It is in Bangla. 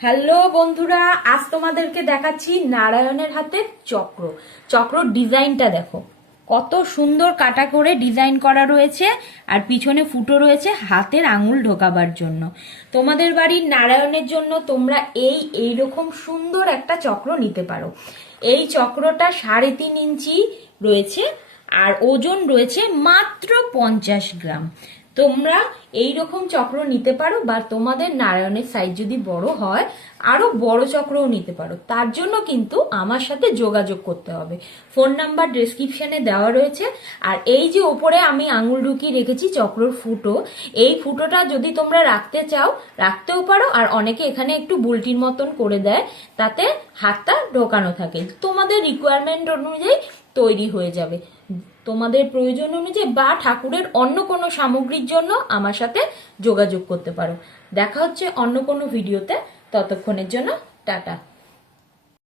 হ্যালো বন্ধুরা, আজ তোমাদেরকে দেখাচ্ছি নারায়ণের হাতের চক্র। চক্র ডিজাইনটা দেখো, কত সুন্দর কাটা করে ডিজাইন করা রয়েছে, আর পিছনে ফুটো রয়েছে হাতের আঙুল ঢোকাবার জন্য। তোমাদের বাড়ির নারায়ণের জন্য তোমরা এইরকম সুন্দর একটা চক্র নিতে পারো। এই চক্রটা 3.5 ইঞ্চি রয়েছে, আর ওজন রয়েছে মাত্র 50 গ্রাম। তোমরা এই রকম চক্র নিতে পারো, বা তোমাদের নারায়ণের সাইজ যদি বড় হয় আরো বড় চক্রও নিতে পারো। তার জন্য কিন্তু আমার সাথে যোগাযোগ করতে হবে। ফোন নাম্বার ডেসক্রিপশনে দেওয়া রয়েছে। আর এই যে ওপরে আমি আঙুল ঢুকিয়ে রেখেছি চক্রর ফুটো, এই ফুটোটা যদি তোমরা রাখতে চাও রাখতেও পারো, আর অনেকে এখানে একটু বুলটির মতন করে দেয়, তাতে হাতটা ঢোকানো থাকে। তোমাদের রিকোয়ারমেন্ট অনুযায়ী তৈরি হয়ে যাবে। তোমাদের প্রয়োজন অনুযায়ী বা ঠাকুরের অন্য কোনো সামগ্রীর জন্য আমার সাথে যোগাযোগ করতে পারো। দেখা হচ্ছে অন্য কোনো ভিডিওতে। ততক্ষণের জন্য টাটা।